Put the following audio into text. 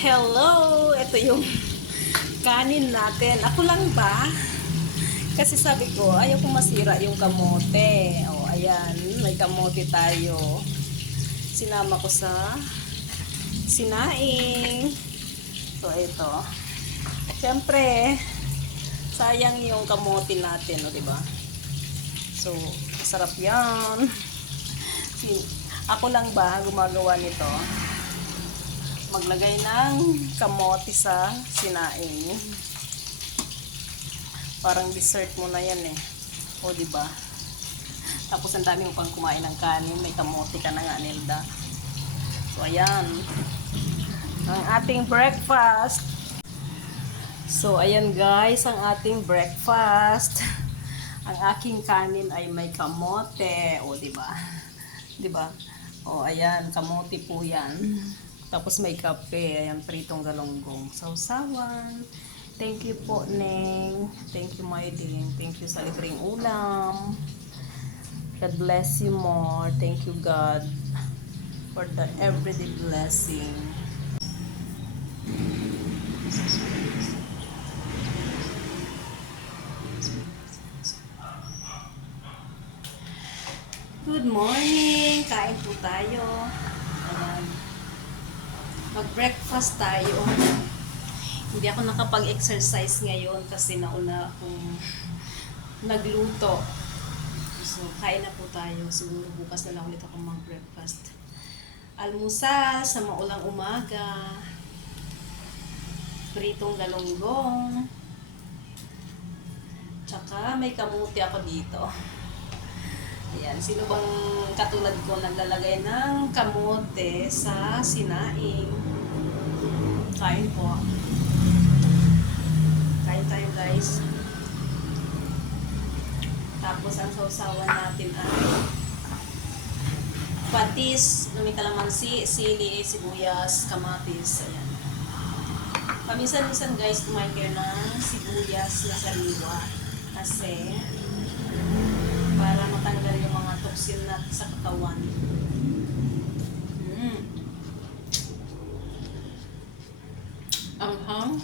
Hello! Ito yung kanin natin. Ako lang ba? Kasi sabi ko, ayaw kong masira yung kamote. O, ayan. May kamote tayo. Sinama ko sa sinaing. So, ito. Siyempre, sayang yung kamote natin, o, diba? So, masarap yan. Ako lang ba gumagawa nito? Maglagay ng kamote sa sinaing. Parang dessert mo na yan eh. O, diba? Tapos ang dami mo pang kumain ng kanin. May kamote ka na nga, Nelda. So, ayan. Ang ating breakfast. So, ayan guys, ang ating breakfast. Ang aking kanin ay may kamote. O, diba? Diba? O, ayan. Kamote po yan. Tapos may kape. Ayan, pritong galonggong. Sausawan. Thank you po, Neng. Thank you, Maydin. Thank you sa libreng ulam. God bless you more. Thank you, God, for the everyday blessing. Good morning! Kain po tayo. Ayan. Mag-breakfast tayo. Hindi ako nakapag-exercise ngayon kasi nauna akong nagluto. So, kain na po tayo. Siguro bukas na lang ulit ako mag-breakfast. Almusal sa maulang umaga. Pritong galonggong. Tsaka may kamuti ako dito. Ayan, sino bang katulad ko naglalagay ng kamote sa sinaing? Kain po. Kain tayo guys. Tapos ang sausawan natin ay patis, may kalamansi, sili, sibuyas, kamatis. Ayan. Paminsan-minsan guys, kumain kayo ng sibuyas na sariwa. Kasi para matanggal yung mga toxin natin sa katawan. Anghang.